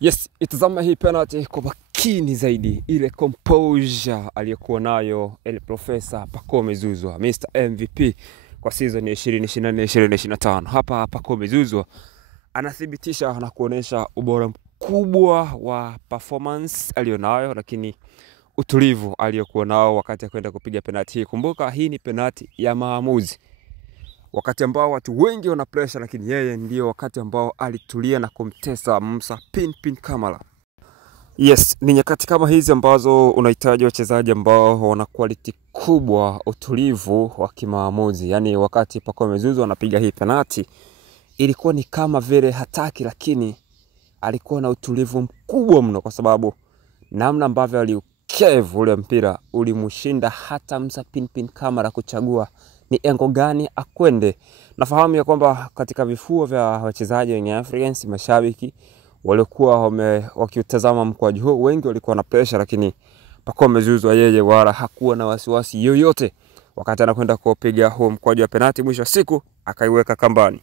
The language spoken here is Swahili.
Yes, itazama hii penalty kwa makini zaidi. Ile composure aliyokuwa nayo El Professor Pacome Zouzoua, Mr. MVP kwa season ya 2024-2025. Hapa Pacome Zouzoua anathibitisha na kuonesha ubora mkubwa wa performance aliyonayo, lakini utulivu aliyokuwa nao wakati ya kwenda kupiga penalty hii. Kumbuka hii ni penalty ya maamuzi, wakati ambao watu wengi wana pressure, lakini yeye ndio wakati ambao alitulia na kumtesa Musa Pinpin Kamara. Yes, ni nyakati kama hizi ambazo unahitaji wachezaji ambao wana quality kubwa, utulivu wa kimaamuzi. Yani wakati Pacome Zouzoua anapiga hii penalty, ilikuwa ni kama vile hataki, lakini alikuwa na utulivu mkubwa mno, kwa sababu namna ambavyo aliukevu ule mpira ulimshinda hata Musa Pinpin Kamara kuchagua ni engo gani akwende. Nafahamu ya kwamba katika vifua vya wachezaji wenye Africans, mashabiki walikuwa wakiutazama mkwaju huu, wengi walikuwa na pressure, lakini Pacome Zouzoua yeye wala hakuwa na wasiwasi yoyote wakati anakwenda kupiga huu mkwaju wa penalty. Mwisho wa siku akaiweka kambani.